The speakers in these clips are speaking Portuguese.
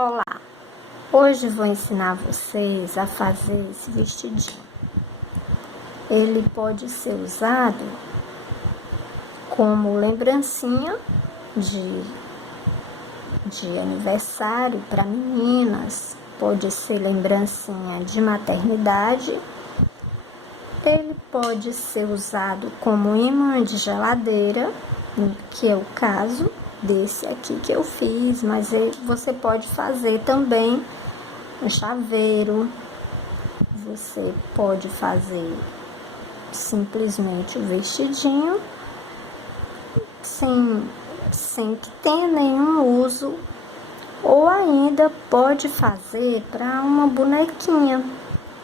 Olá, hoje vou ensinar vocês a fazer esse vestidinho. Ele pode ser usado como lembrancinha de aniversário para meninas, pode ser lembrancinha de maternidade. Ele pode ser usado como imã de geladeira, que é o caso desse aqui que eu fiz, mas você pode fazer também um chaveiro, você pode fazer simplesmente o vestidinho sem que tenha nenhum uso, ou ainda pode fazer para uma bonequinha,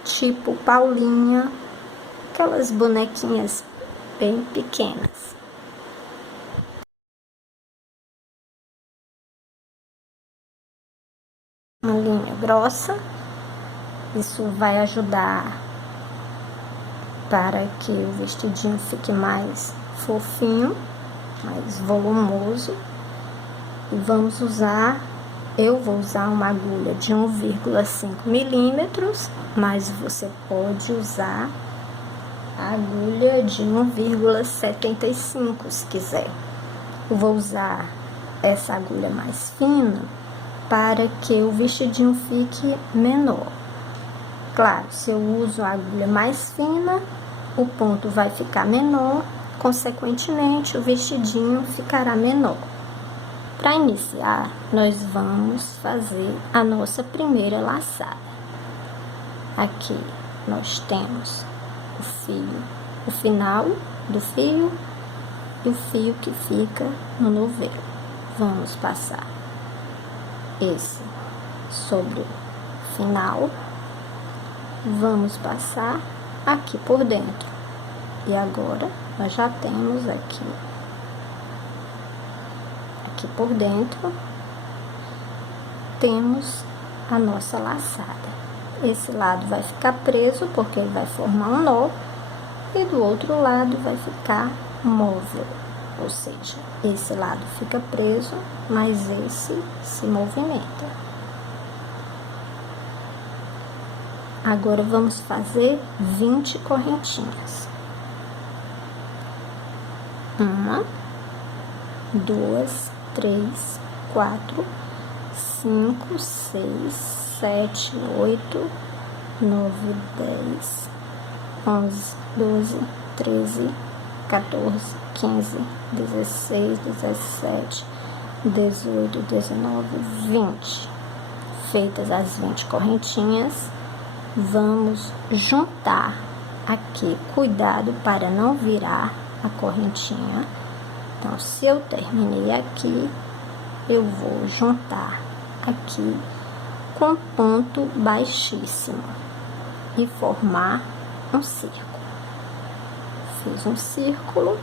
tipo Paulinha, aquelas bonequinhas bem pequenas. Uma linha grossa, isso vai ajudar para que o vestidinho fique mais fofinho, mais volumoso. E eu vou usar uma agulha de 1,5 milímetros, mas você pode usar a agulha de 1,75 se quiser. Eu vou usar essa agulha mais fina para que o vestidinho fique menor. Claro, se eu uso a agulha mais fina, o ponto vai ficar menor, consequentemente o vestidinho ficará menor. Para iniciar, nós vamos fazer a nossa primeira laçada. Aqui nós temos o final do fio e o fio que fica no novelo. Vamos passar esse sobre o final, vamos passar aqui por dentro, e agora nós já temos aqui por dentro temos a nossa laçada. Esse lado vai ficar preso porque ele vai formar um nó, e do outro lado vai ficar móvel, ou seja, esse lado fica preso, mas esse se movimenta. Agora vamos fazer 20 correntinhas. 1, 2, 3, 4, 5, 6, 7, 8, 9, 10, 11, 12, 13, 14, 15, 16, 17, 18, 19, 20. Feitas as 20 correntinhas, vamos juntar aqui, cuidado para não virar a correntinha. Então, se eu terminei aqui, eu vou juntar aqui com ponto baixíssimo e formar um círculo. Fiz um círculo.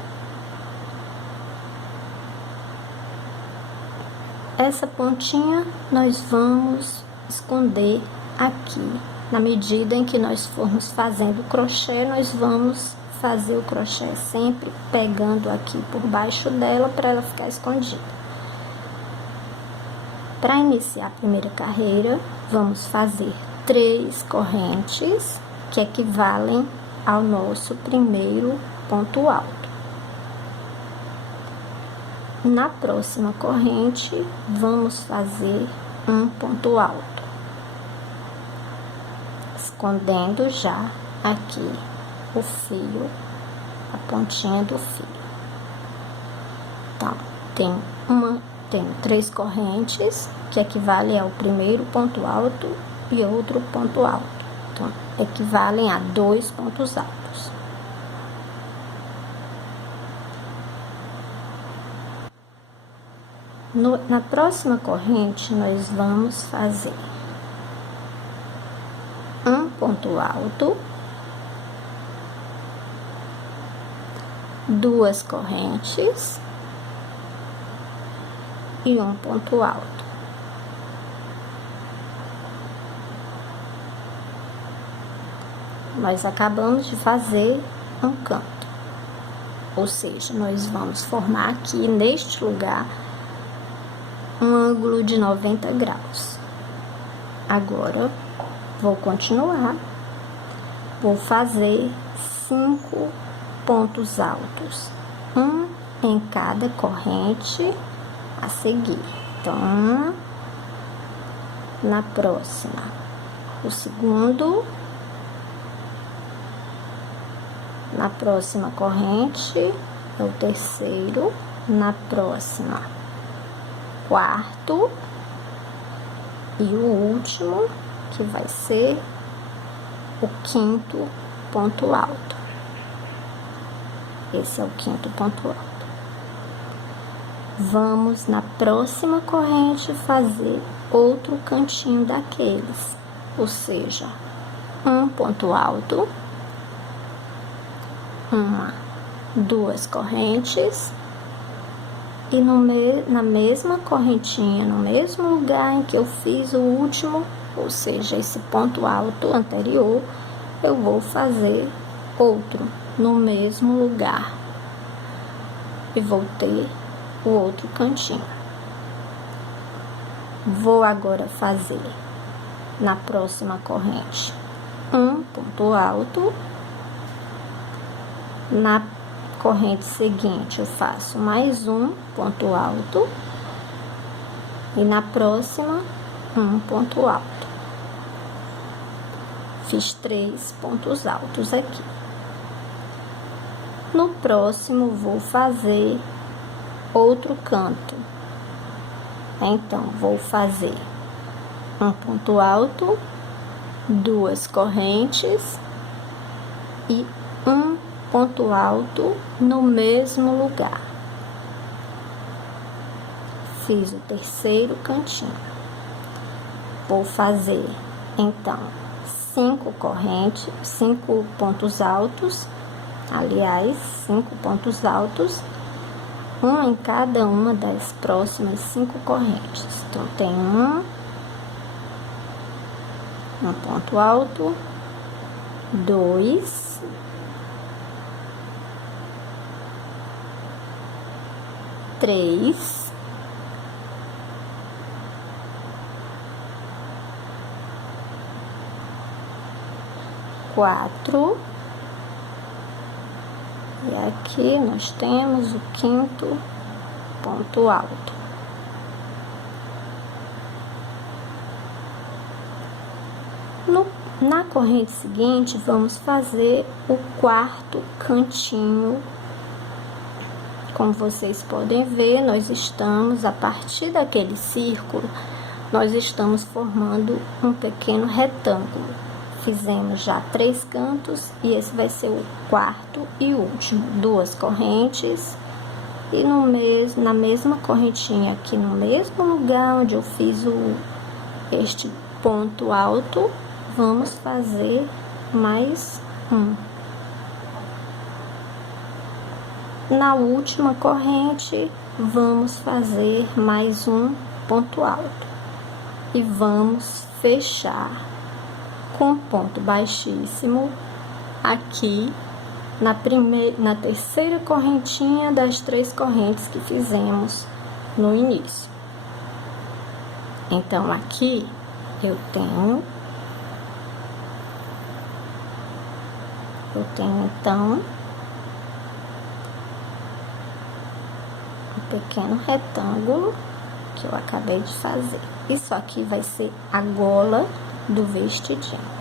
Essa pontinha nós vamos esconder aqui. Na medida em que nós formos fazendo o crochê, nós vamos fazer o crochê sempre pegando aqui por baixo dela para ela ficar escondida. Para iniciar a primeira carreira, vamos fazer 3 correntes que equivalem ao nosso primeiro ponto alto. Na próxima corrente, vamos fazer um ponto alto, escondendo já aqui o fio, a pontinha do fio. Então, tenho 3 correntes que equivalem ao primeiro ponto alto e outro ponto alto. Então, equivalem a 2 pontos altos. Na próxima corrente, nós vamos fazer um ponto alto, 2 correntes e um ponto alto. Nós acabamos de fazer um canto, ou seja, nós vamos formar aqui neste lugar um ângulo de 90 graus. Agora, vou continuar. Vou fazer 5 pontos altos, um em cada corrente a seguir. Então, na próxima, o segundo, na próxima corrente é o terceiro, na próxima, quarto e o último, que vai ser o quinto ponto alto. Esse é o quinto ponto alto. Vamos na próxima corrente fazer outro cantinho daqueles, ou seja, um ponto alto, duas correntes, e na mesma correntinha, no mesmo lugar em que eu fiz o último, ou seja, esse ponto alto anterior, eu vou fazer outro no mesmo lugar e vou ter o outro cantinho. Vou agora fazer na próxima corrente um ponto alto, na corrente seguinte eu faço mais um ponto alto e na próxima um ponto alto. Fiz 3 pontos altos aqui. No próximo vou fazer outro canto. Então, vou fazer um ponto alto, duas correntes e um ponto alto no mesmo lugar. Fiz o terceiro cantinho. Vou fazer, então, 5 correntes, 5 pontos altos, aliás, 5 pontos altos, um em cada uma das próximas 5 correntes. Então, tem um ponto alto, 2, 3, 4, e aqui nós temos o quinto ponto alto. Na corrente seguinte, vamos fazer o quarto cantinho. Como vocês podem ver, nós estamos, a partir daquele círculo, nós estamos formando um pequeno retângulo. Fizemos já 3 cantos e esse vai ser o quarto e último. 2 correntes e na mesma correntinha aqui, no mesmo lugar onde eu fiz este ponto alto, vamos fazer mais um. Na última corrente, vamos fazer mais um ponto alto e vamos fechar com ponto baixíssimo aqui na terceira correntinha das 3 correntes que fizemos no início. Então, aqui eu tenho então um pequeno retângulo que eu acabei de fazer. Isso aqui vai ser a gola do vestidinho.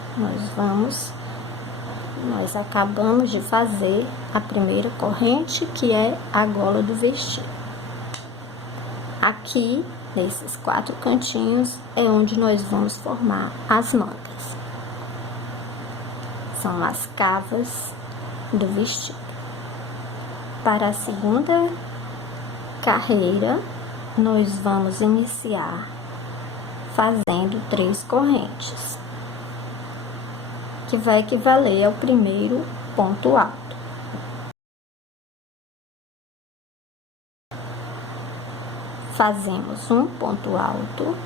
Nós acabamos de fazer a primeira corrente, que é a gola do vestido. Aqui, nesses 4 cantinhos, é onde nós vamos formar as mangas. São as cavas do vestido. Para a segunda carreira, nós vamos iniciar fazendo 3 correntes, que vai equivaler ao primeiro ponto alto. Fazemos um ponto alto,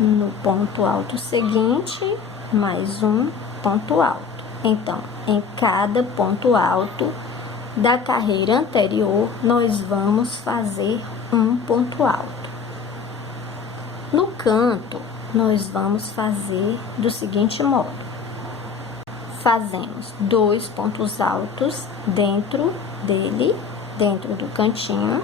no ponto alto seguinte, mais um ponto alto. Então, em cada ponto alto da carreira anterior, nós vamos fazer um ponto alto. No canto, nós vamos fazer do seguinte modo: fazemos 2 pontos altos dentro dele, dentro do cantinho,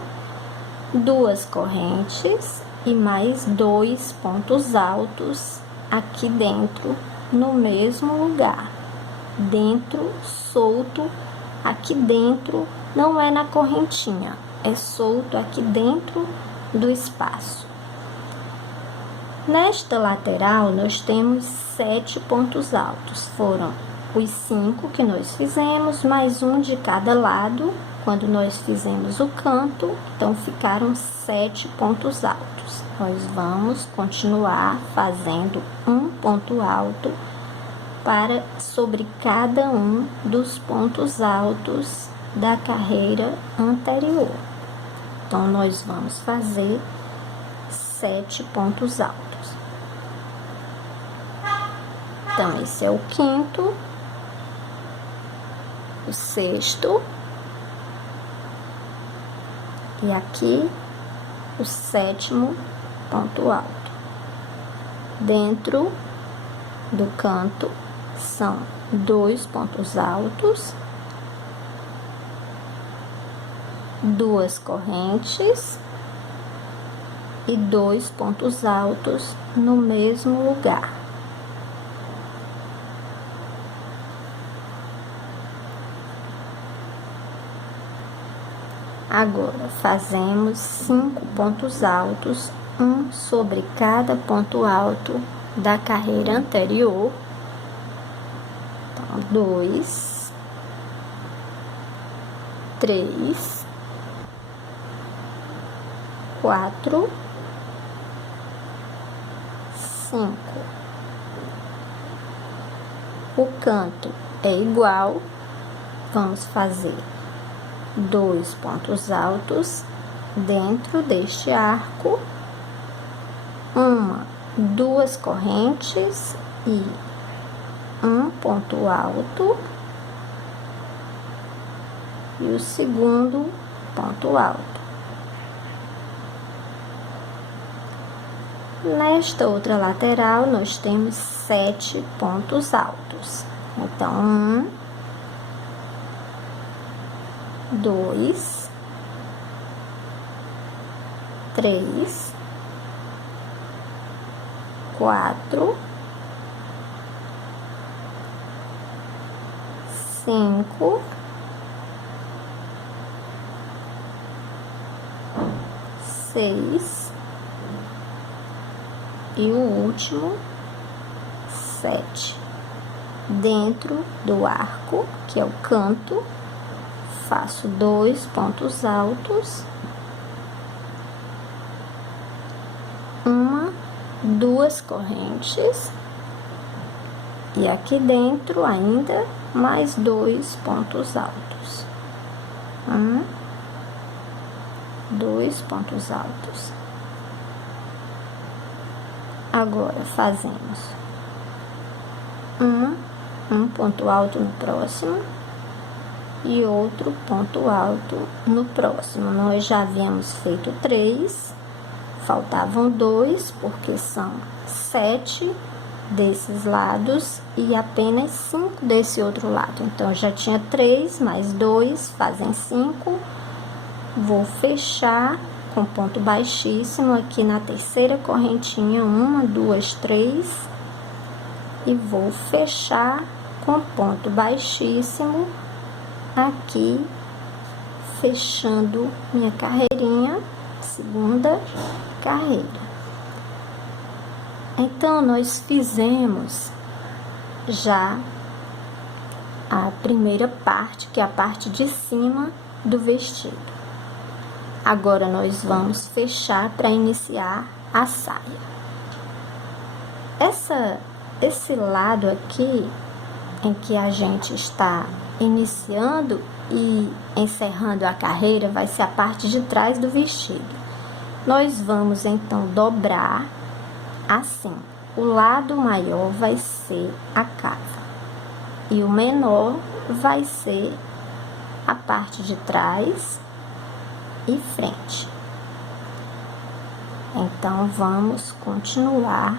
2 correntes e mais 2 pontos altos aqui dentro, no mesmo lugar, dentro, solto, aqui dentro, não é na correntinha, é solto aqui dentro do espaço. Nesta lateral, nós temos 7 pontos altos, foram os 5 que nós fizemos, mais um de cada lado, quando nós fizemos o canto, então ficaram 7 pontos altos. Nós vamos continuar fazendo um ponto alto sobre cada um dos pontos altos da carreira anterior. Então, nós vamos fazer 7 pontos altos. Então, esse é o quinto, o sexto, e aqui o sétimo ponto alto. Dentro do canto são 2 pontos altos, 2 correntes e 2 pontos altos no mesmo lugar. Agora, fazemos 5 pontos altos, um sobre cada ponto alto da carreira anterior. Então, 2, 3, 4, 5. O canto é igual, vamos fazer 2 pontos altos dentro deste arco, 2 correntes e um ponto alto e o segundo ponto alto. Nesta outra lateral, nós temos 7 pontos altos. Então, 2, 3, 4, 5, 6 e o último 7. Dentro do arco, que é o canto, faço 2 pontos altos, 2 correntes e aqui dentro ainda mais 2 pontos altos. 2 pontos altos. Agora fazemos um ponto alto no próximo e outro ponto alto no próximo. Nós já havíamos feito 3, faltavam 2, porque são 7 desses lados e apenas 5 desse outro lado. Então, já tinha 3 mais 2, fazem 5. Vou fechar com ponto baixíssimo aqui na terceira correntinha, 1, 2, 3, e vou fechar com ponto baixíssimo aqui, fechando minha carreirinha, segunda carreira. Então, nós fizemos já a primeira parte, que é a parte de cima do vestido. Agora, nós vamos fechar para iniciar a saia. Esse lado aqui, em que a gente está iniciando e encerrando a carreira, vai ser a parte de trás do vestido. Nós vamos, então, dobrar assim. O lado maior vai ser a cava e o menor vai ser a parte de trás e frente. Então, vamos continuar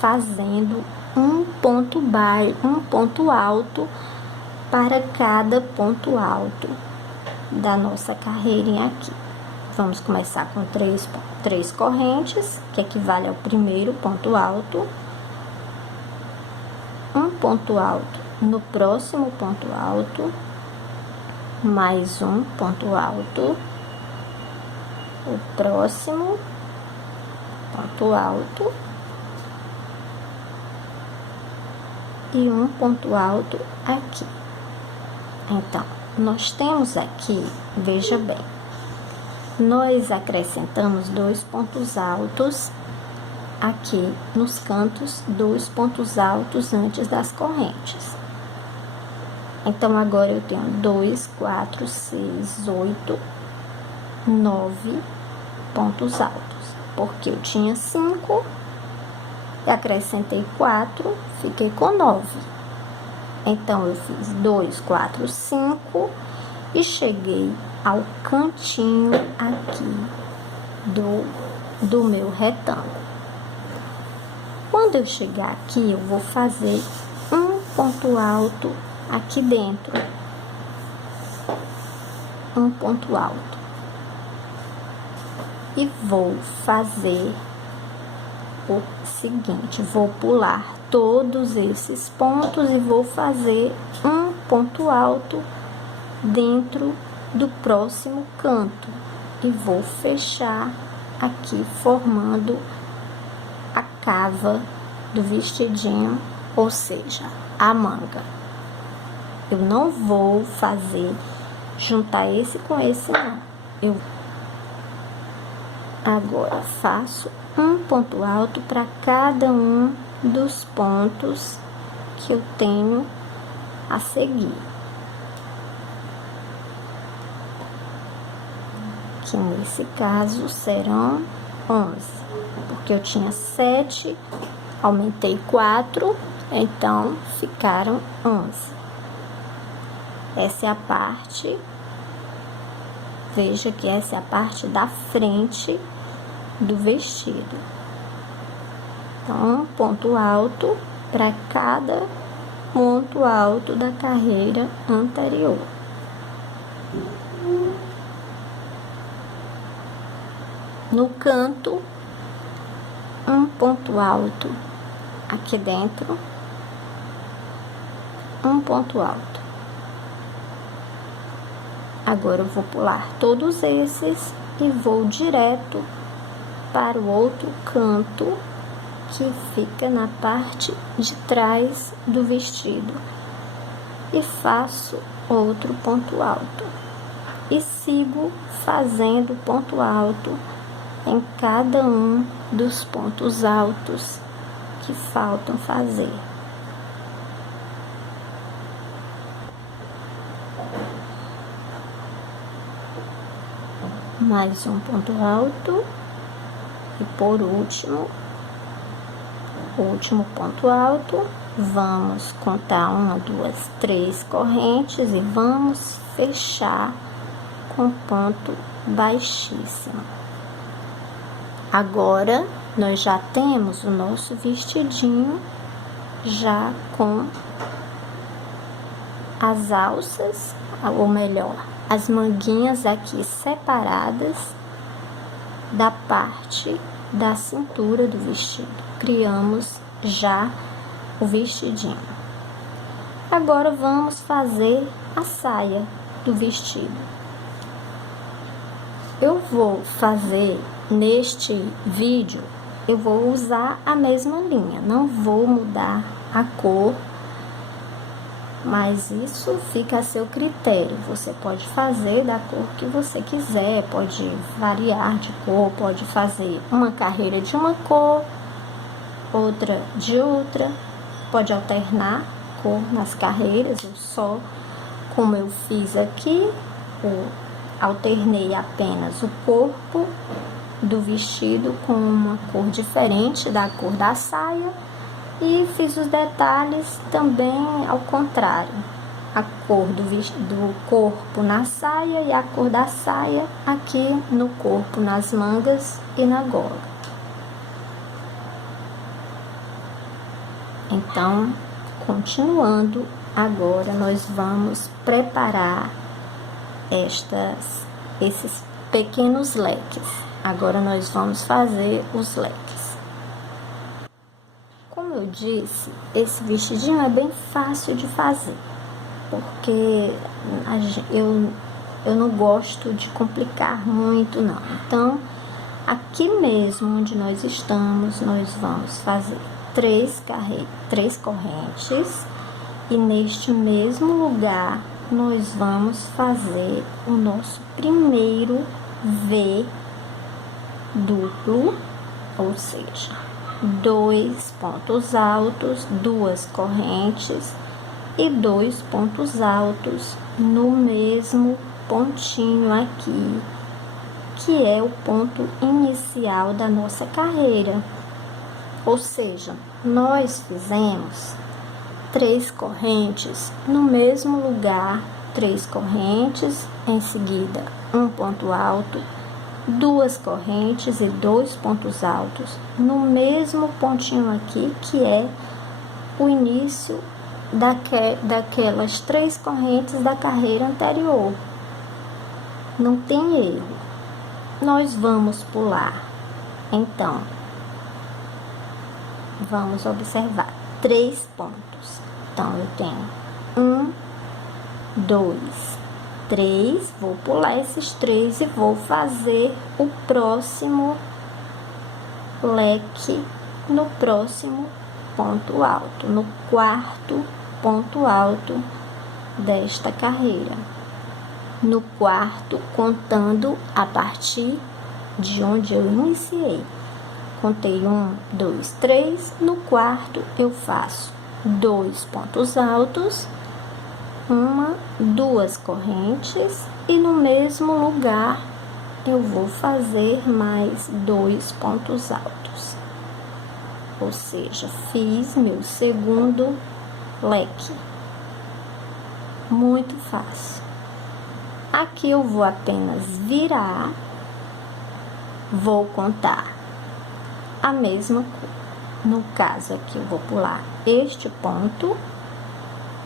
fazendo um ponto alto para cada ponto alto da nossa carreirinha aqui. Vamos começar com três correntes, que equivale ao primeiro ponto alto, um ponto alto no próximo ponto alto, mais um ponto alto, o próximo ponto alto e um ponto alto aqui. Então, nós temos aqui, veja bem, nós acrescentamos 2 pontos altos aqui nos cantos, 2 pontos altos antes das correntes. Então, agora eu tenho 2, 4, 6, 8, 9 pontos altos, porque eu tinha 5 e acrescentei 4, fiquei com 9. Então, eu fiz 2, 4, 5 e cheguei ao cantinho aqui do meu retângulo. Quando eu chegar aqui, eu vou fazer um ponto alto aqui dentro, um ponto alto, e vou fazer o seguinte: vou pular todos esses pontos e vou fazer um ponto alto dentro do próximo canto e vou fechar aqui formando a cava do vestidinho, ou seja, a manga. Eu não vou juntar esse com esse, não. Eu agora faço um ponto alto para cada um dos pontos que eu tenho a seguir. Que nesse caso serão 11, porque eu tinha 7, aumentei 4, então ficaram 11. Essa é a parte, veja que essa é a parte da frente do vestido. Então, um ponto alto para cada ponto alto da carreira anterior. No canto, um ponto alto aqui dentro, um ponto alto. Agora eu vou pular todos esses e vou direto para o outro canto que fica na parte de trás do vestido e faço outro ponto alto e sigo fazendo ponto alto em cada um dos pontos altos que faltam fazer. Mais um ponto alto e por último, o último ponto alto, vamos contar 1, 2, 3 correntes e vamos fechar com ponto baixíssimo. Agora, nós já temos o nosso vestidinho já com as alças, ou melhor, as manguinhas aqui separadas da parte da cintura do vestido. Criamos já o vestidinho. Agora vamos fazer a saia do vestido. Eu vou fazer neste vídeo, eu vou usar a mesma linha, não vou mudar a cor, mas isso fica a seu critério. Você pode fazer da cor que você quiser, pode variar de cor, pode fazer uma carreira de uma cor, outra de outra, pode alternar cor nas carreiras. Eu só, como eu fiz aqui, alternei apenas o corpo do vestido com uma cor diferente da cor da saia e fiz os detalhes também ao contrário, a cor do corpo na saia e a cor da saia aqui no corpo, nas mangas e na gola. Então, continuando, agora nós vamos preparar esses pequenos leques. Agora nós vamos fazer os leques. Como eu disse, esse vestidinho é bem fácil de fazer, porque eu não gosto de complicar muito, não. Então, aqui mesmo onde nós estamos, nós vamos fazer três correntes, e neste mesmo lugar nós vamos fazer o nosso primeiro V duplo, ou seja, 2 pontos altos, 2 correntes e 2 pontos altos no mesmo pontinho aqui, que é o ponto inicial da nossa carreira. Ou seja, nós fizemos 3 correntes no mesmo lugar, 3 correntes, em seguida um ponto alto, 2 correntes e 2 pontos altos no mesmo pontinho aqui, que é o início daquelas 3 correntes da carreira anterior. Não tem erro. Nós vamos pular. Então, vamos observar 3 pontos. Então, eu tenho 1, 2, 3, vou pular esses 3 e vou fazer o próximo leque no próximo ponto alto, no quarto ponto alto desta carreira. No quarto, contando a partir de onde eu iniciei. Contei 1, 2, 3. No quarto, eu faço 2 pontos altos, 2 correntes, e no mesmo lugar eu vou fazer mais 2 pontos altos. Ou seja, fiz meu segundo leque. Muito fácil. Aqui eu vou apenas virar, vou contar a mesma coisa. No caso aqui eu vou pular este ponto,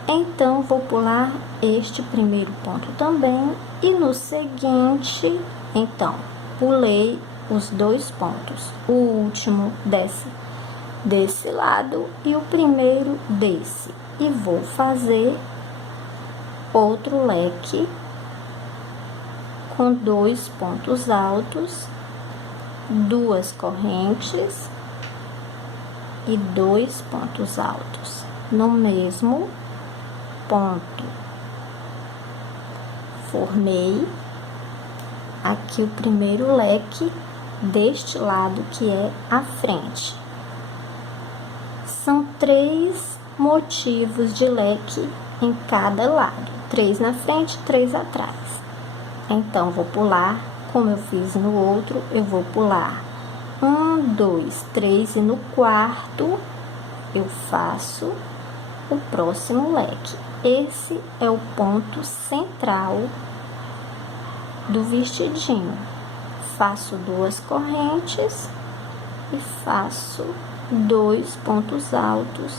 então vou pular este primeiro ponto também, e no seguinte, então, pulei os 2 pontos, o último desse lado e o primeiro desse, e vou fazer outro leque com 2 pontos altos, 2 correntes e 2 pontos altos no mesmo ponto. Formei aqui o primeiro leque deste lado, que é a frente. São 3 motivos de leque em cada lado, 3 na frente, 3 atrás. Então, vou pular, como eu fiz no outro, eu vou pular 1, 2, 3, e no quarto eu faço o próximo leque. Esse é o ponto central do vestidinho. Faço 2 correntes e faço 2 pontos altos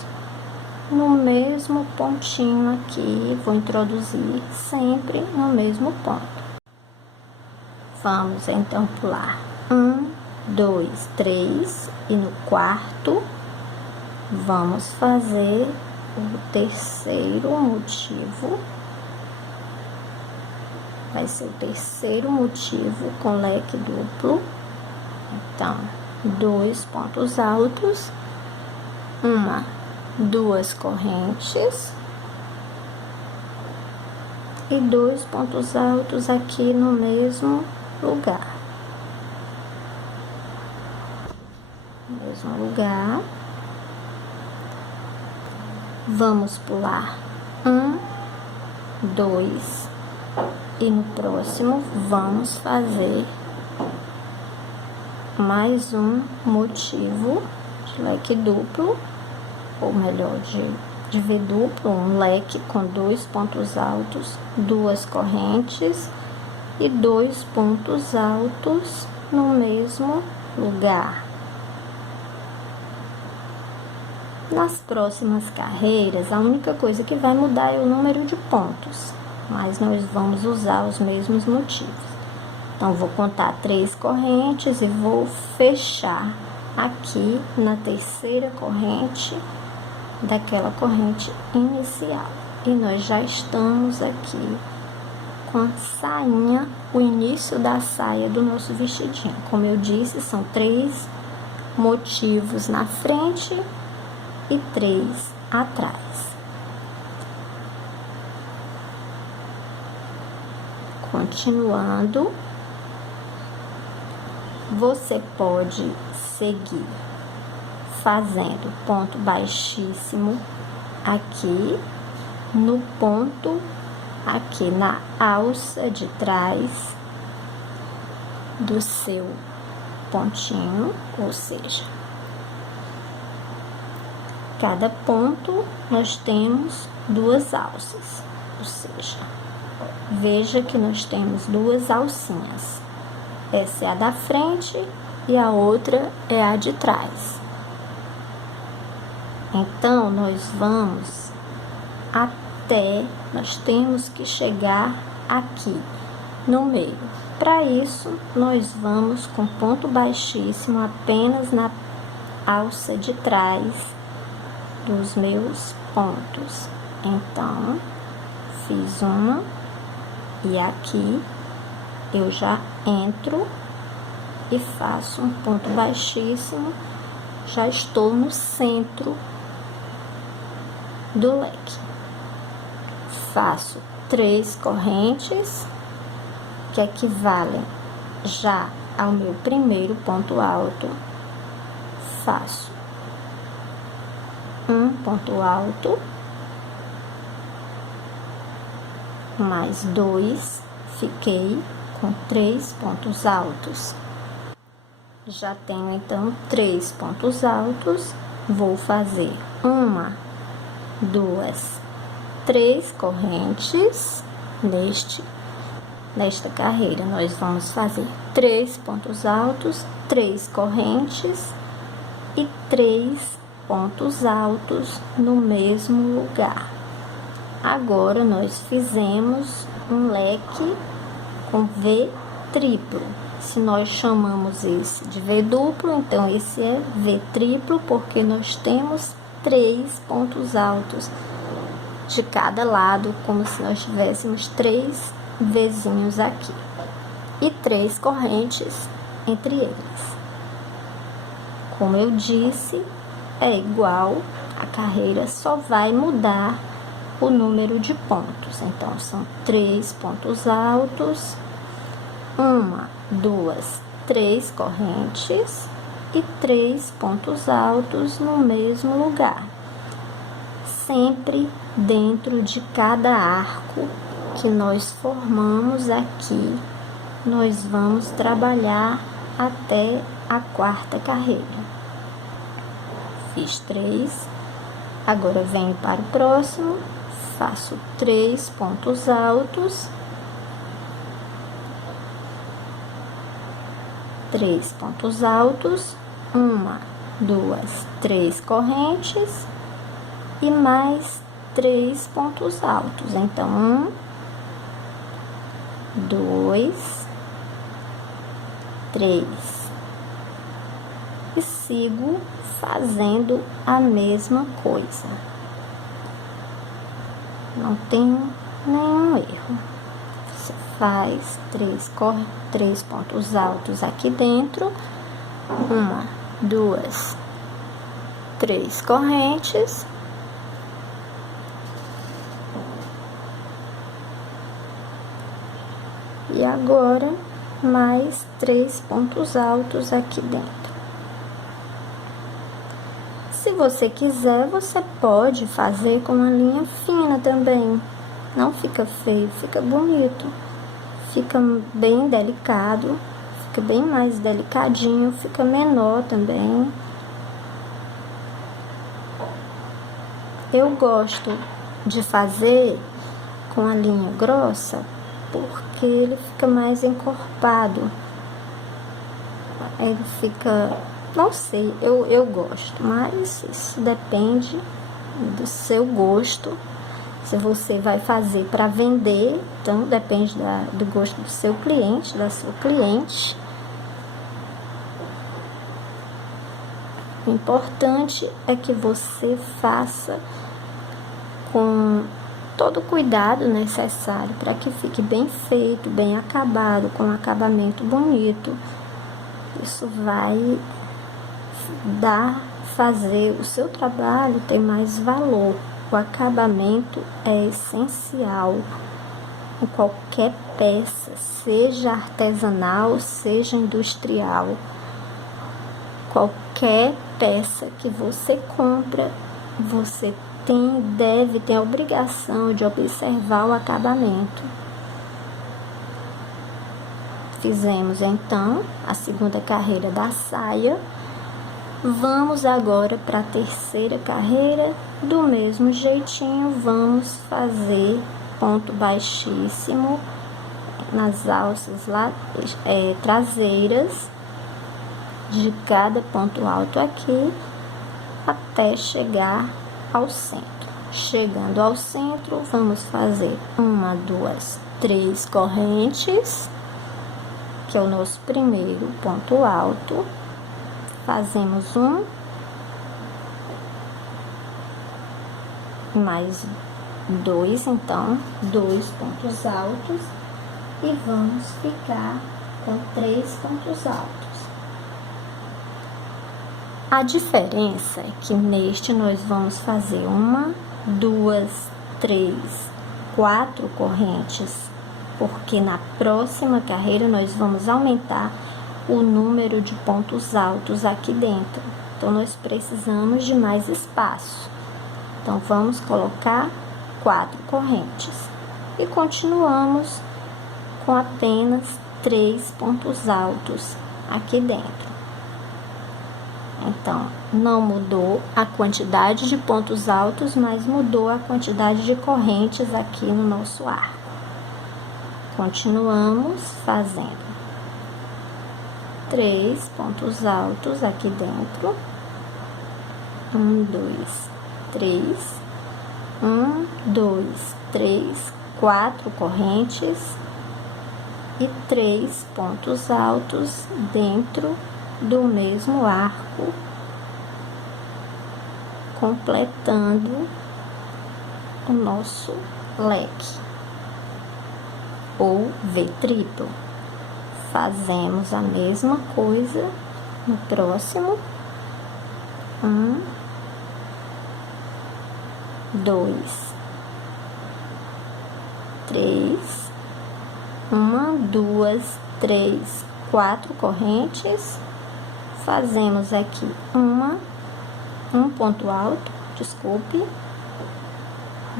no mesmo pontinho aqui. Vou introduzir sempre no mesmo ponto. Vamos então pular 1, 2, 3, e no quarto vamos fazer o terceiro motivo. Vai ser o terceiro motivo com leque duplo. Então, 2 pontos altos, 2 correntes e 2 pontos altos aqui no mesmo lugar. Mesmo lugar. Vamos pular 1, 2, e no próximo vamos fazer mais um motivo de leque duplo, ou melhor, de V duplo, um leque com 2 pontos altos, 2 correntes e 2 pontos altos no mesmo lugar. Nas próximas carreiras, a única coisa que vai mudar é o número de pontos, mas nós vamos usar os mesmos motivos. Então, vou contar 3 correntes e vou fechar aqui na terceira corrente daquela corrente inicial. E nós já estamos aqui com a sainha, o início da saia do nosso vestidinho. Como eu disse, são 3 motivos na frente e 3 atrás. Continuando, você pode seguir fazendo ponto baixíssimo aqui no ponto, aqui na alça de trás do seu pontinho, ou seja, cada ponto nós temos 2 alças, ou seja, veja que nós temos 2 alcinhas. Essa é a da frente e a outra é a de trás. Então, nós vamos até, nós temos que chegar aqui no meio. Para isso, nós vamos com ponto baixíssimo apenas na alça de trás dos meus pontos. Então, fiz uma e aqui eu já entro e faço um ponto baixíssimo, já estou no centro do leque. Faço 3 correntes que equivalem já ao meu primeiro ponto alto. Faço um ponto alto, mais 2, fiquei com 3 pontos altos. Já tenho então 3 pontos altos, vou fazer 1, 2, 3 correntes nesta carreira. Nós vamos fazer 3 pontos altos, 3 correntes e 3 pontos altos no mesmo lugar. Agora nós fizemos um leque com V triplo. Se nós chamamos esse de V duplo, então esse é V triplo, porque nós temos 3 pontos altos de cada lado, como se nós tivéssemos 3 Vzinhos aqui. E 3 correntes entre eles. Como eu disse, é igual, a carreira só vai mudar o número de pontos. Então, são 3 pontos altos, 1, 2, 3 correntes e 3 pontos altos no mesmo lugar, sempre dentro de cada arco que nós formamos aqui. Nós vamos trabalhar até a 4ª carreira. Fiz 3, agora venho para o próximo, faço 3 pontos altos, 3 pontos altos, 1, 2, 3 correntes e mais 3 pontos altos. Então, 1, 2, 3. E sigo fazendo a mesma coisa. Não tem nenhum erro. Você faz 3 pontos altos aqui dentro, 1, 2, 3 correntes, e agora mais 3 pontos altos aqui dentro. Se você quiser, você pode fazer com uma linha fina também. Não fica feio, fica bonito. Fica bem delicado, fica bem mais delicadinho, fica menor também. Eu gosto de fazer com a linha grossa, porque ele fica mais encorpado. Ele fica Não sei, eu gosto, mas isso depende do seu gosto. Se você vai fazer para vender, então depende do gosto do seu cliente, da sua cliente. O importante é que você faça com todo o cuidado necessário para que fique bem feito, bem acabado, com um acabamento bonito. Isso vai fazer o seu trabalho ter mais valor. O acabamento é essencial em qualquer peça, seja artesanal, seja industrial. Qualquer peça que você compra, você deve ter a obrigação de observar o acabamento. Fizemos então a segunda carreira da saia. Vamos agora para a terceira carreira. Do mesmo jeitinho, vamos fazer ponto baixíssimo nas alças traseiras de cada ponto alto aqui, até chegar ao centro. Chegando ao centro, vamos fazer 1, 2, 3 correntes, que é o nosso primeiro ponto alto. Fazemos mais 2, então 2 pontos altos, e vamos ficar com 3 pontos altos. A diferença é que neste nós vamos fazer 1, 2, 3, 4 correntes, porque na próxima carreira nós vamos aumentar o número de pontos altos aqui dentro. Então, nós precisamos de mais espaço. Então, vamos colocar 4 correntes. E continuamos com apenas 3 pontos altos aqui dentro. Então, não mudou a quantidade de pontos altos, mas mudou a quantidade de correntes aqui no nosso arco. Continuamos fazendo 3 pontos altos aqui dentro. 1, 2, 3. 1, 2, 3, 4 correntes e 3 pontos altos dentro do mesmo arco, completando o nosso leque ou V triplo. Fazemos a mesma coisa no próximo. 1, 2, 3, 1, 2, 3, 4 correntes. Fazemos aqui um ponto alto, desculpe,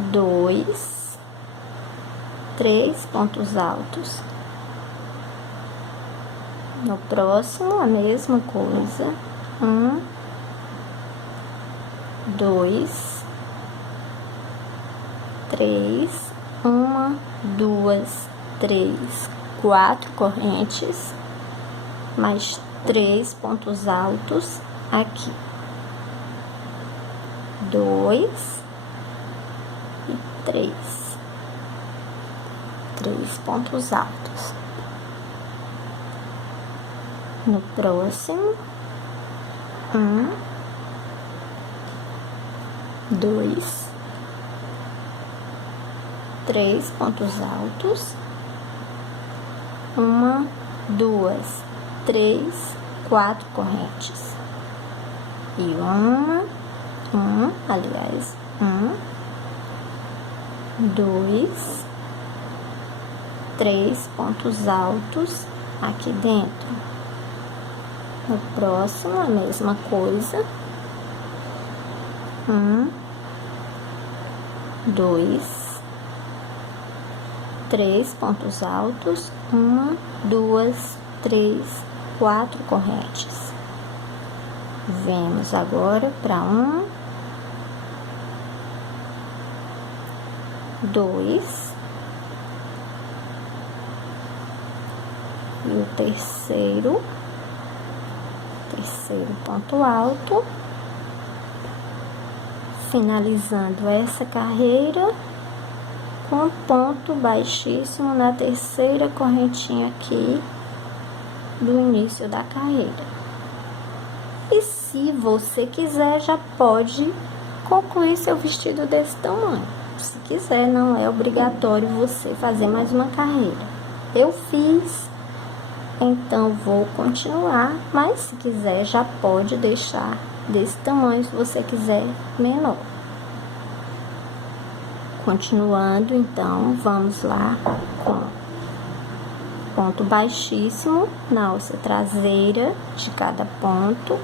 2, 3 pontos altos. No próximo, a mesma coisa. 1, 2, 3, 1, 2, 3, 4 correntes, mais 3 pontos altos aqui. 2 e 3. 3 pontos altos. No próximo, 1, 2, 3 pontos altos. 1, 2, 3, 4 correntes. E 1, 2, 3 pontos altos aqui dentro. No próximo, a mesma coisa. 1, 2, 3 pontos altos. 1, 2, 3, 4 correntes. Vemos agora para 1, 2, e o terceiro terceiro ponto alto, finalizando essa carreira com ponto baixíssimo na terceira correntinha aqui do início da carreira. E se você quiser, já pode concluir seu vestido desse tamanho. Se quiser, não é obrigatório você fazer mais uma carreira. Eu fiz, então vou continuar, mas se quiser, já pode deixar desse tamanho, se você quiser menor. Continuando, então, vamos lá com ponto baixíssimo na alça traseira de cada ponto,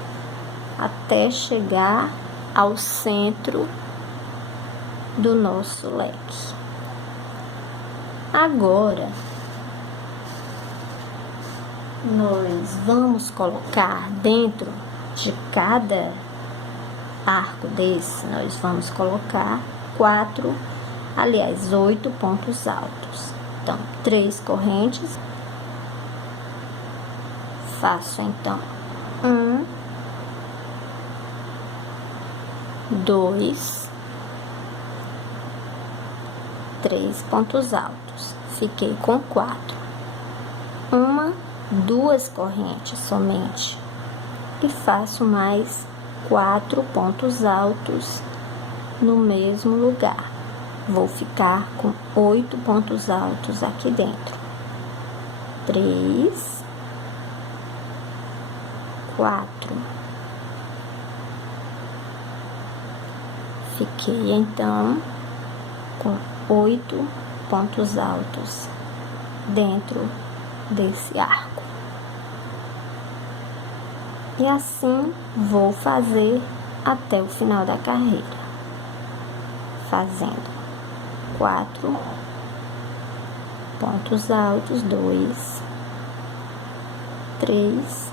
até chegar ao centro do nosso leque. Agora, nós vamos colocar dentro de cada arco desse, nós vamos colocar 8 pontos altos. Então, 3 correntes. Faço então 1, 2, 3 pontos altos. Fiquei com 4. 2 correntes somente. E faço mais 4 pontos altos no mesmo lugar. Vou ficar com 8 pontos altos aqui dentro. 3, 4. Fiquei então com 8 pontos altos dentro desse arco. E assim vou fazer até o final da carreira, fazendo 4 pontos altos, 2, 3,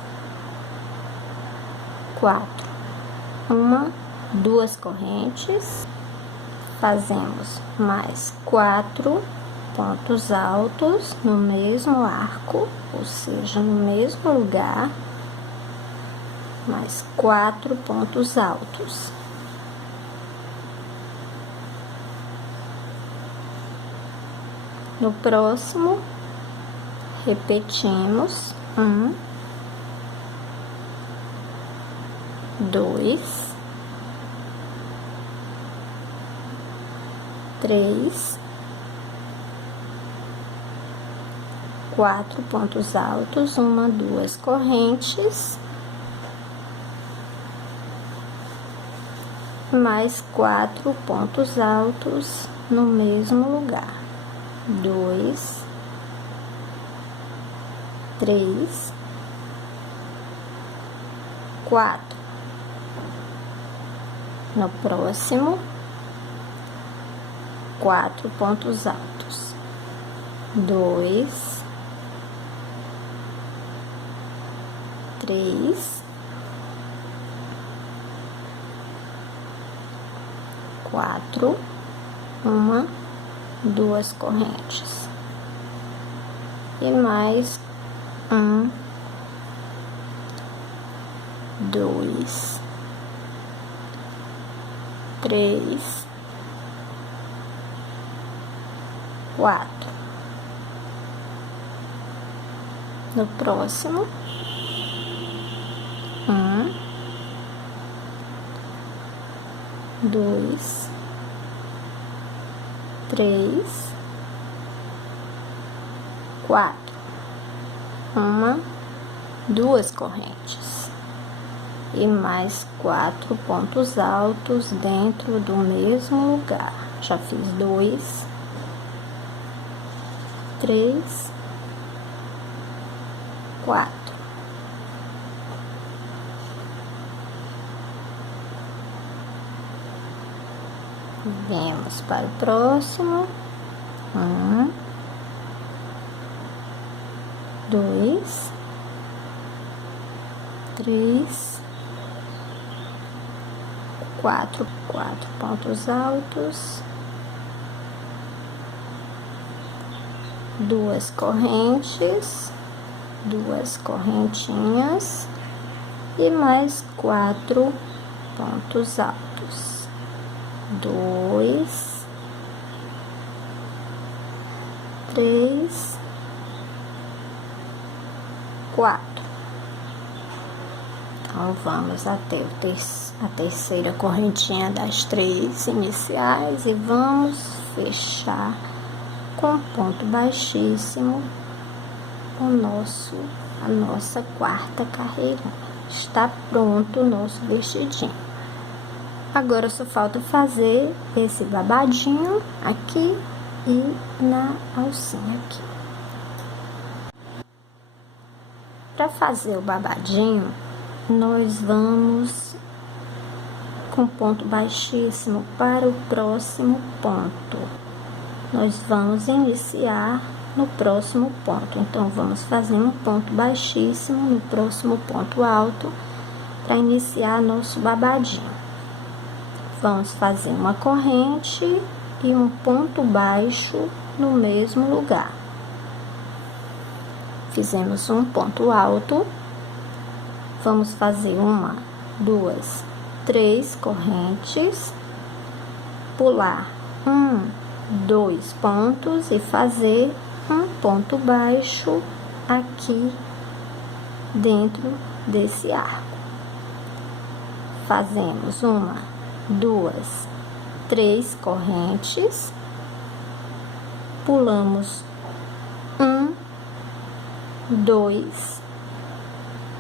4, 2 correntes, fazemos mais 4 pontos altos no mesmo arco, ou seja, no mesmo lugar, mais 4 pontos altos. No próximo, repetimos 1, 2, 3, 4 pontos altos, 2 correntes, mais 4 pontos altos no mesmo lugar. 2, 3, 4. No próximo, 4 pontos altos. 2, 3, 4, 2 correntes. E mais 2, 3, 4. No próximo, 2, 3, 4. 2 correntes. E mais 4 pontos altos dentro do mesmo lugar. Já fiz 2, 3, 4. Vemos para o próximo. 2, 3, 4 pontos altos, 2 correntes, 2 correntinhas, e mais 4 pontos altos. 2, 3, 4. Então, vamos até a terceira correntinha das 3 iniciais e vamos fechar com ponto baixíssimo a nossa quarta carreira. Está pronto o nosso vestidinho. Agora só falta fazer esse babadinho aqui e na alcinha aqui. Para fazer o babadinho, nós vamos com ponto baixíssimo para o próximo ponto. Nós vamos iniciar no próximo ponto. Então, vamos fazer um ponto baixíssimo no próximo ponto alto para iniciar nosso babadinho. Vamos fazer uma corrente e um ponto baixo no mesmo lugar. Fizemos um ponto alto, vamos fazer 1, 2, 3 correntes, pular 1, 2 pontos e fazer um ponto baixo aqui dentro desse arco. Fazemos 1, 2, 3 correntes, pulamos 1, 2,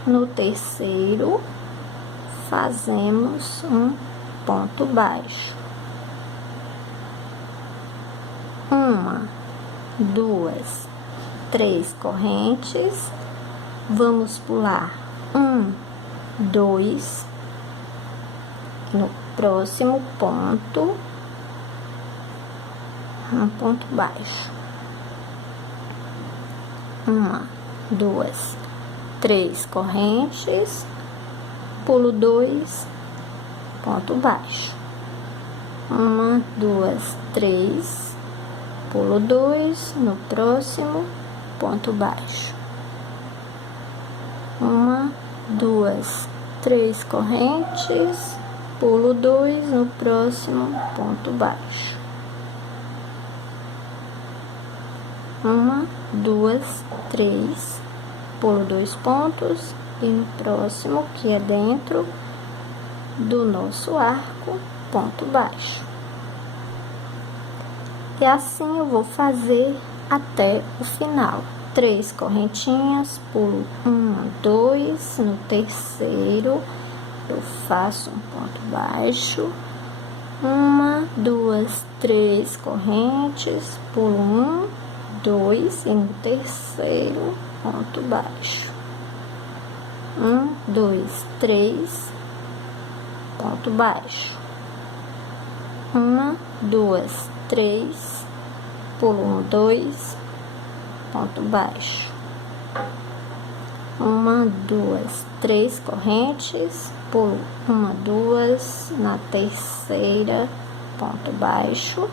no terceiro fazemos um ponto baixo. 1, 2, 3 correntes, vamos pular 1, 2, no próximo ponto, um ponto baixo. 1, 2, 3 correntes, pulo 2, ponto baixo. 1, 2, 3, pulo 2, no próximo, ponto baixo. 1, 2, 3 correntes, pulo 2, no próximo, ponto baixo. 1, 2, 3, pulo 2 pontos e no próximo, que é dentro do nosso arco, ponto baixo. E assim eu vou fazer até o final. 3 correntinhas, pulo 1, 2, no terceiro eu faço um ponto baixo. 1, 2, 3 correntes, pulo 1, 2 e no terceiro ponto baixo. 1, 2, 3, ponto baixo. 1, 2, 3, pulo 1, 2, ponto baixo. 1, 2, 3 correntes, pulo 1, 2, na terceira, ponto baixo.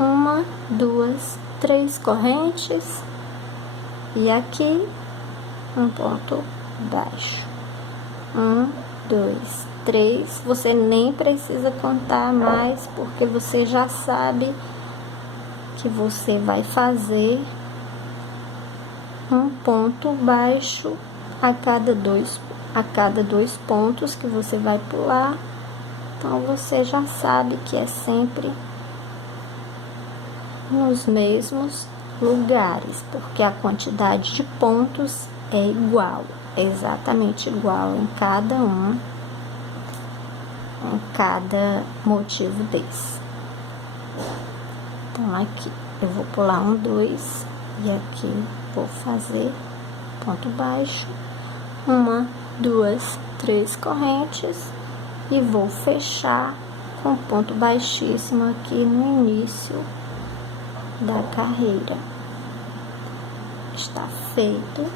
1, 2, 3 correntes e aqui um ponto baixo. 1, 2, 3. Você nem precisa contar mais, porque você já sabe que você vai fazer um ponto baixo a cada dois pontos que você vai pular. Então, você já sabe que é sempre nos mesmos lugares, porque a quantidade de pontos é igual, é exatamente igual em cada motivo desse. Então, aqui eu vou pular 1, 2 e aqui vou fazer ponto baixo, 1, 2, 3 correntes e vou fechar com ponto baixíssimo aqui no início da carreira. Está feito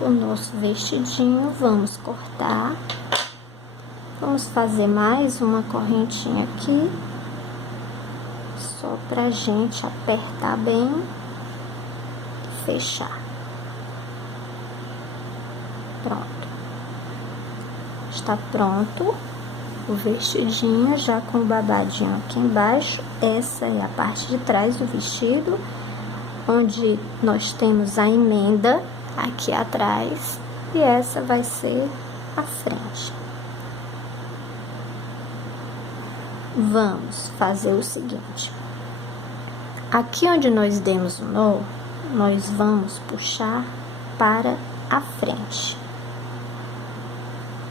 o nosso vestidinho. Vamos cortar, vamos fazer mais uma correntinha aqui, só pra gente apertar bem e fechar. Pronto. está pronto o vestidinho, já com o babadinho aqui embaixo. Essa é a parte de trás do vestido, onde nós temos a emenda aqui atrás, e essa vai ser a frente. Vamos fazer o seguinte: aqui onde nós demos o nó, nós vamos puxar para a frente.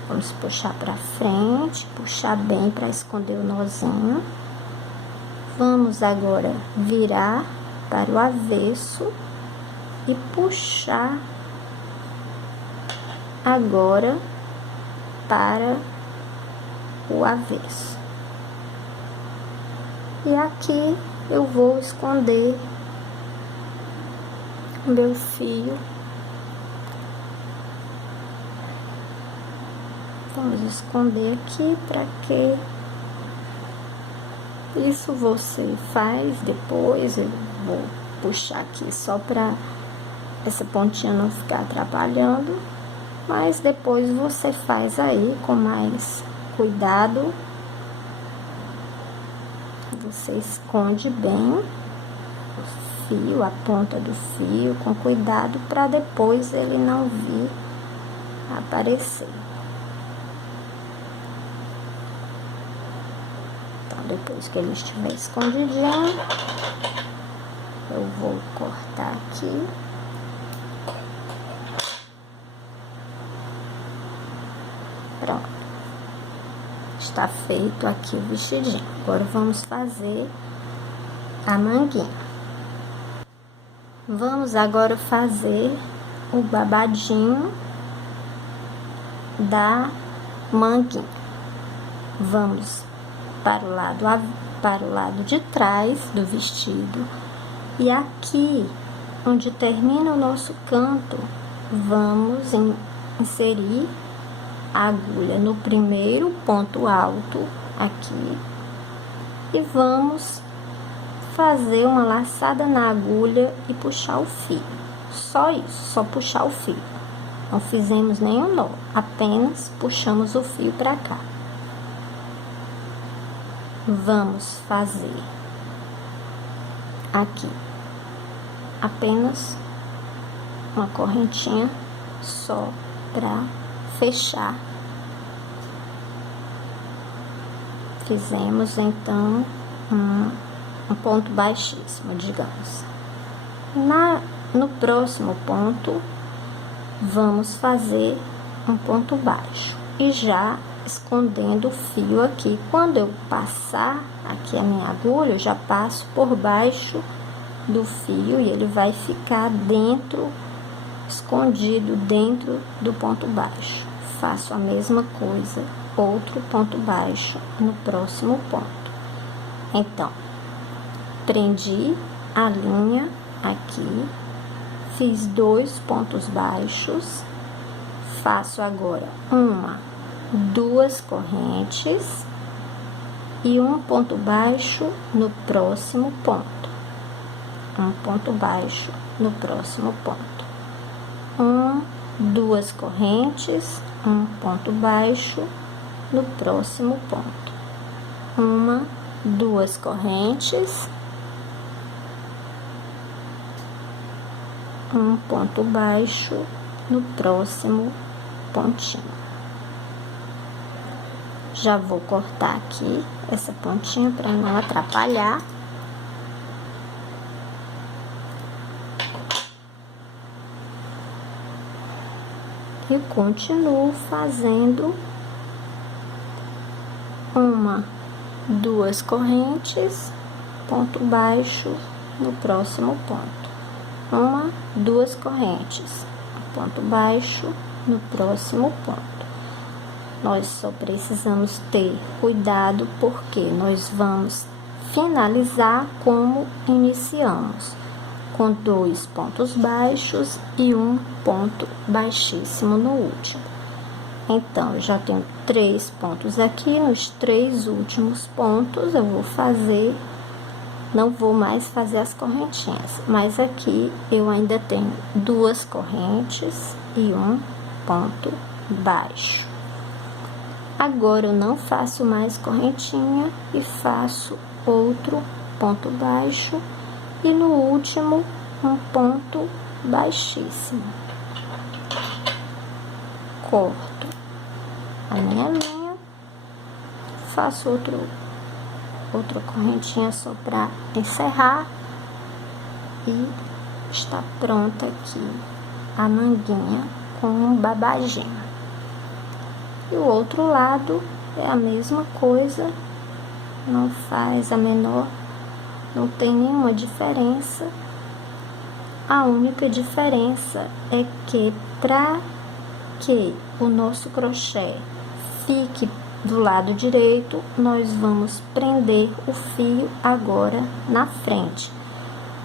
Vamos puxar para frente, puxar bem para esconder o nozinho. Vamos agora virar para o avesso e puxar agora para o avesso. E aqui eu vou esconder o meu fio. Vamos esconder aqui, para que isso você faz depois. Eu vou puxar aqui só para essa pontinha não ficar atrapalhando, mas depois você faz aí com mais cuidado. Você esconde bem o fio, a ponta do fio, com cuidado, para depois ele não vir aparecer. Então, depois que ele estiver escondidinho, eu vou cortar aqui. Pronto. Está feito aqui o vestidinho. Agora vamos fazer a manguinha. Vamos agora fazer o babadinho da manguinha. Vamos para o lado de trás do vestido, e aqui onde termina o nosso canto, vamos inserir a agulha no primeiro ponto alto aqui, e vamos fazer uma laçada na agulha e puxar o fio. Só isso, só puxar o fio. Não fizemos nenhum nó, apenas puxamos o fio para cá. Vamos fazer aqui apenas uma correntinha só para fechar. Fizemos então um ponto baixíssimo, digamos. No próximo ponto, vamos fazer um ponto baixo, e já escondendo o fio aqui. Quando eu passar aqui a minha agulha, eu já passo por baixo do fio, e ele vai ficar dentro, escondido dentro do ponto baixo. Faço a mesma coisa, outro ponto baixo no próximo ponto. Então, prendi a linha aqui, fiz 2 pontos baixos, faço agora 2 correntes e um ponto baixo no próximo ponto. Um ponto baixo no próximo ponto. 2 correntes, um ponto baixo no próximo ponto. 2 correntes, um ponto baixo no próximo pontinho. Já vou cortar aqui essa pontinha para não atrapalhar. E continuo fazendo 2 correntes, ponto baixo no próximo ponto. 2 correntes, ponto baixo no próximo ponto. Nós só precisamos ter cuidado, porque nós vamos finalizar como iniciamos, com 2 pontos baixos e um ponto baixíssimo no último. Então, eu já tenho 3 pontos aqui. Nos 3 últimos pontos eu vou fazer, não vou mais fazer as correntinhas, mas aqui eu ainda tenho 2 correntes e um ponto baixo. Agora eu não faço mais correntinha e faço outro ponto baixo e no último um ponto baixíssimo. Corto a minha linha, faço outra correntinha só para encerrar e está pronta aqui a manguinha com um babadinho. E o outro lado é a mesma coisa, não faz a menor, não tem nenhuma diferença. A única diferença é que para que o nosso crochê fique do lado direito, nós vamos prender o fio agora na frente.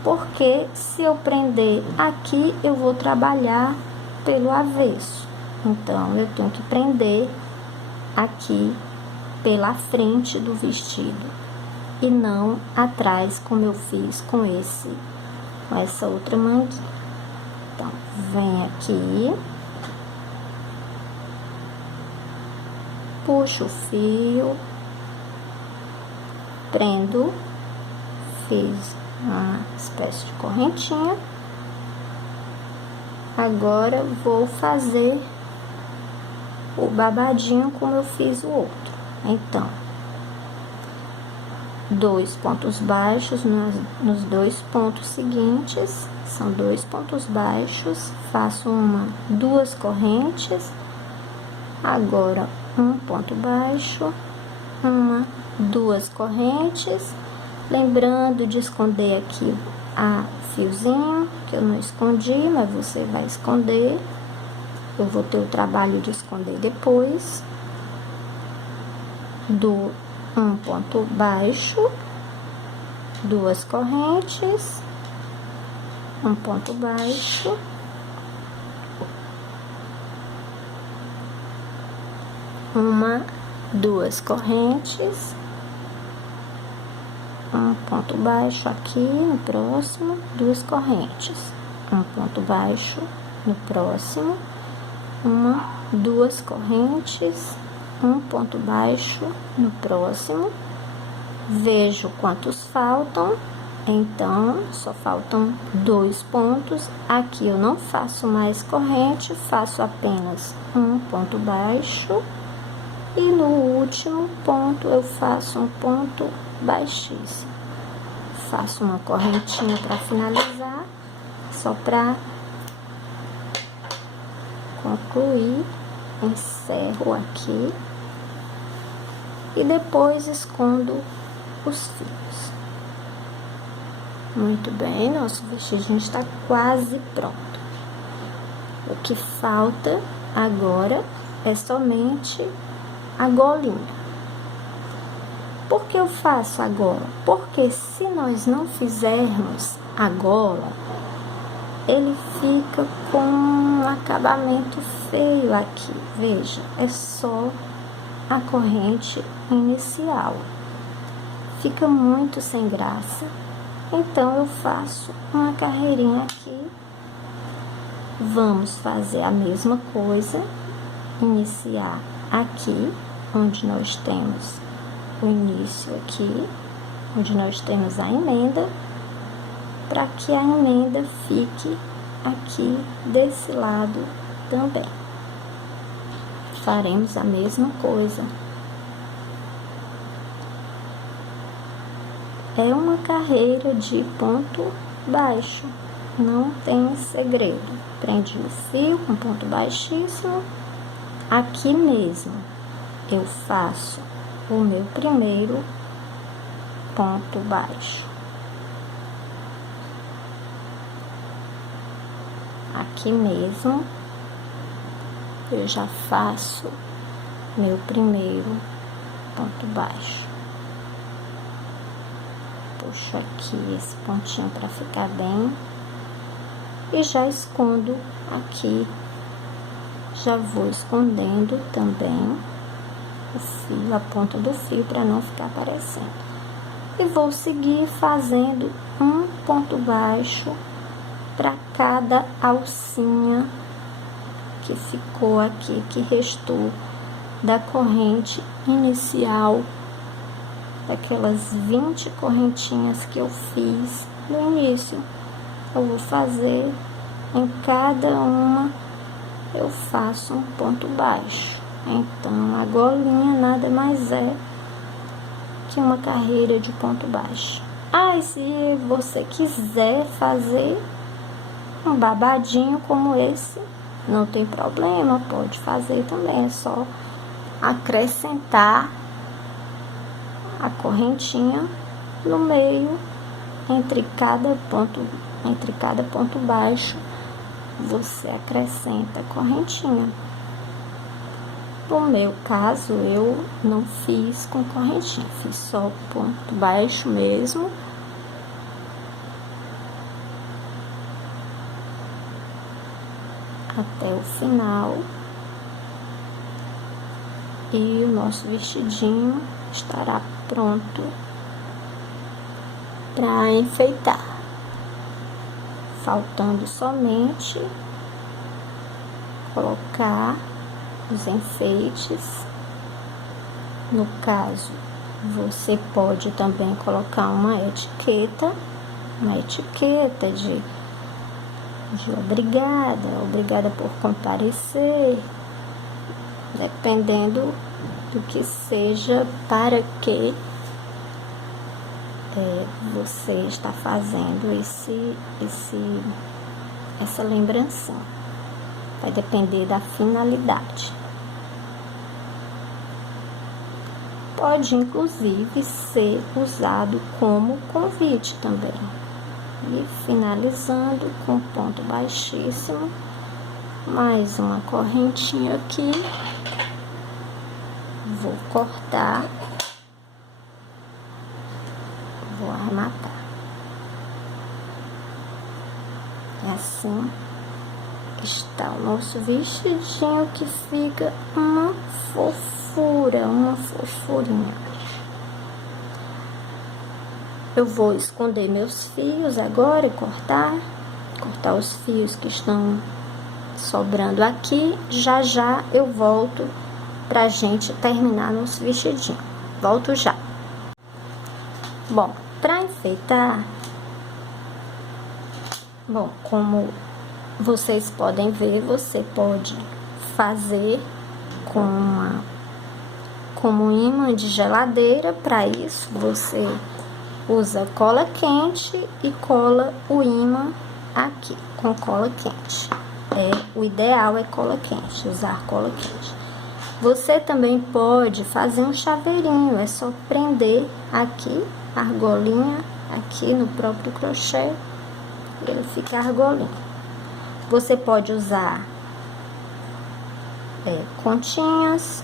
Porque se eu prender aqui, eu vou trabalhar pelo avesso. Então, eu tenho que prender aqui pela frente do vestido e não atrás, como eu fiz com essa outra manguinha. Então, vem aqui, puxo o fio, prendo, fiz uma espécie de correntinha. Agora vou fazer o babadinho como eu fiz o outro. Então, 2 pontos baixos nos 2 pontos seguintes, são 2 pontos baixos, faço duas correntes, agora um ponto baixo, duas correntes, lembrando de esconder aqui o fiozinho, que eu não escondi, mas você vai esconder. Eu vou ter o trabalho de esconder depois. Do um ponto baixo, duas correntes, um ponto baixo, duas correntes, um ponto baixo aqui no próximo, duas correntes, um ponto baixo no próximo, duas correntes, um ponto baixo no próximo. Vejo quantos faltam, então só faltam 2 pontos. Aqui eu não faço mais corrente, faço apenas um ponto baixo e no último ponto eu faço um ponto baixíssimo. Faço uma correntinha para finalizar, só para concluir. Encerro aqui e depois escondo os fios. Muito bem, nosso vestidinho está quase pronto. O que falta agora é somente a golinha. Por que eu faço a gola? Porque se nós não fizermos a gola, ele fica com um acabamento feio aqui. Veja, é só a corrente inicial. Fica muito sem graça. Então, eu faço uma carreirinha aqui. Vamos fazer a mesma coisa. Iniciar aqui, onde nós temos o início aqui, onde nós temos a emenda, para que a emenda fique aqui desse lado também. Faremos a mesma coisa. É uma carreira de ponto baixo, não tem segredo. Prende o fio com ponto baixíssimo. Aqui mesmo eu faço o meu primeiro ponto baixo. Aqui mesmo eu já faço meu primeiro ponto baixo. Puxo aqui esse pontinho para ficar bem e já escondo aqui. Já vou escondendo também o fio, a ponta do fio, para não ficar aparecendo. E vou seguir fazendo um ponto baixo para cada alcinha que ficou aqui, que restou da corrente inicial, daquelas 20 correntinhas que eu fiz no início. Eu vou fazer em cada uma, eu faço um ponto baixo. Então a golinha nada mais é que uma carreira de ponto baixo. E se você quiser fazer um babadinho como esse, não tem problema, pode fazer também, é só acrescentar a correntinha no meio, entre cada ponto baixo, você acrescenta a correntinha. No meu caso, eu não fiz com correntinha, fiz só ponto baixo mesmo. Até o final. E o nosso vestidinho estará pronto para enfeitar. Faltando somente colocar os enfeites. No caso, você pode também colocar uma etiqueta de obrigada por comparecer, dependendo do que seja para que você está fazendo essa lembrancinha. Vai depender da finalidade. Pode inclusive ser usado como convite também. E finalizando com ponto baixíssimo, mais uma correntinha aqui, vou cortar, vou arrematar. E assim está o nosso vestidinho, que fica uma fofura, uma fofurinha. Eu vou esconder meus fios agora e cortar os fios que estão sobrando aqui. Já já eu volto pra gente terminar nosso vestidinho. Volto já. Bom, pra enfeitar, como vocês podem ver, você pode fazer com como imã de geladeira. Para isso, você usa cola quente e cola o imã aqui com cola quente. O ideal é cola quente, usar cola quente. Você também pode fazer um chaveirinho, é só prender aqui a argolinha aqui no próprio crochê, ele fica argolinha. Você pode usar continhas,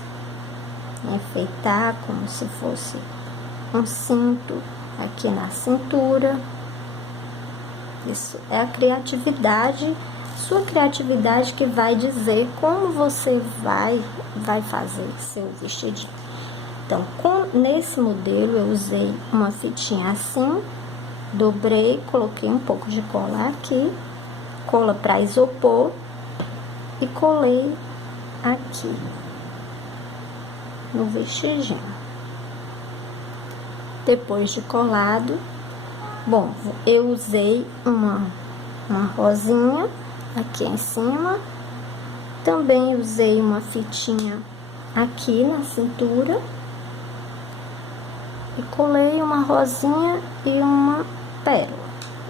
enfeitar como se fosse um cinto aqui na cintura. Isso é a criatividade, sua criatividade, que vai dizer como você vai fazer seu vestidinho. Então, nesse modelo eu usei uma fitinha assim, dobrei, coloquei um pouco de cola aqui, cola para isopor, e colei aqui no vestidinho. Depois de colado, eu usei uma rosinha aqui em cima, também usei uma fitinha aqui na cintura e colei uma rosinha e uma pérola,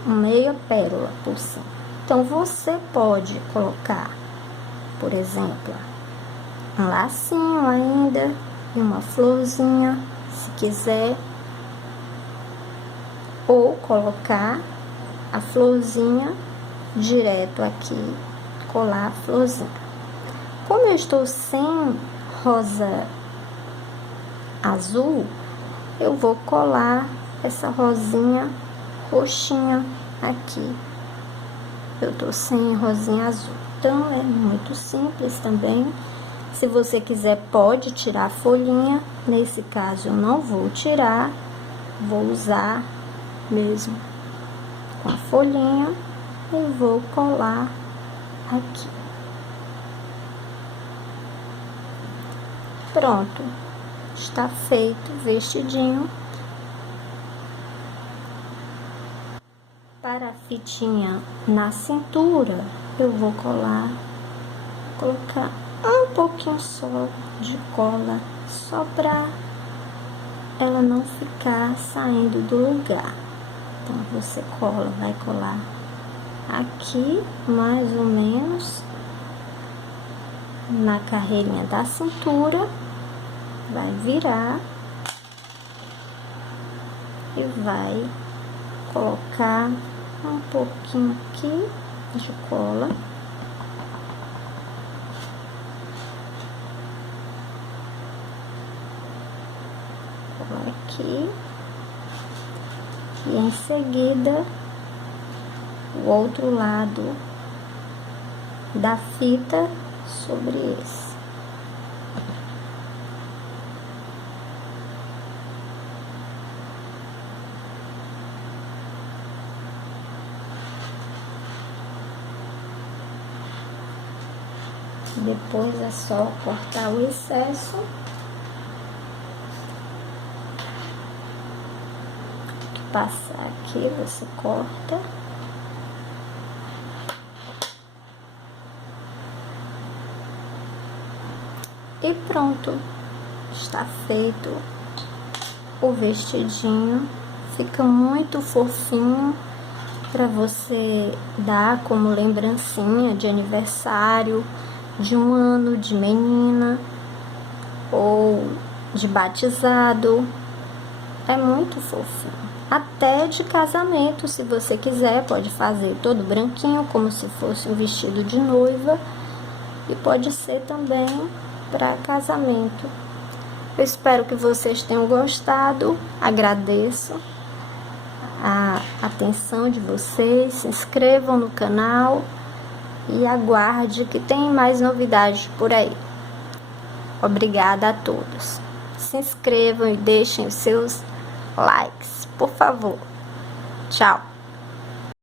meia pérola por cima. Então você pode colocar, por exemplo, um lacinho ainda e uma florzinha, se quiser, ou colocar a florzinha direto aqui, colar a florzinha. Como eu estou sem rosa azul, eu vou colar essa rosinha roxinha aqui. Eu tô sem rosinha azul, então é muito simples também. Se você quiser, pode tirar a folhinha. Nesse caso eu não vou tirar, vou usar mesmo com a folhinha e vou colar aqui. pronto, está feito o vestidinho. Para a fitinha na cintura, eu vou colocar um pouquinho só de cola, só para ela não ficar saindo do lugar. Então você vai colar aqui, mais ou menos na carreirinha da cintura, vai virar e vai colocar um pouquinho aqui de cola. Colar aqui. E em seguida, o outro lado da fita sobre esse. Depois é só cortar o excesso. Passar aqui, você corta. E pronto, está feito o vestidinho. Fica muito fofinho para você dar como lembrancinha de aniversário, de 1 ano de menina ou de batizado. É muito fofinho. Até de casamento, se você quiser, pode fazer todo branquinho, como se fosse um vestido de noiva. E pode ser também para casamento. Eu espero que vocês tenham gostado. Agradeço a atenção de vocês. Se inscrevam no canal e aguarde que tem mais novidades por aí. Obrigada a todos. Se inscrevam e deixem os seus likes, por favor. Tchau.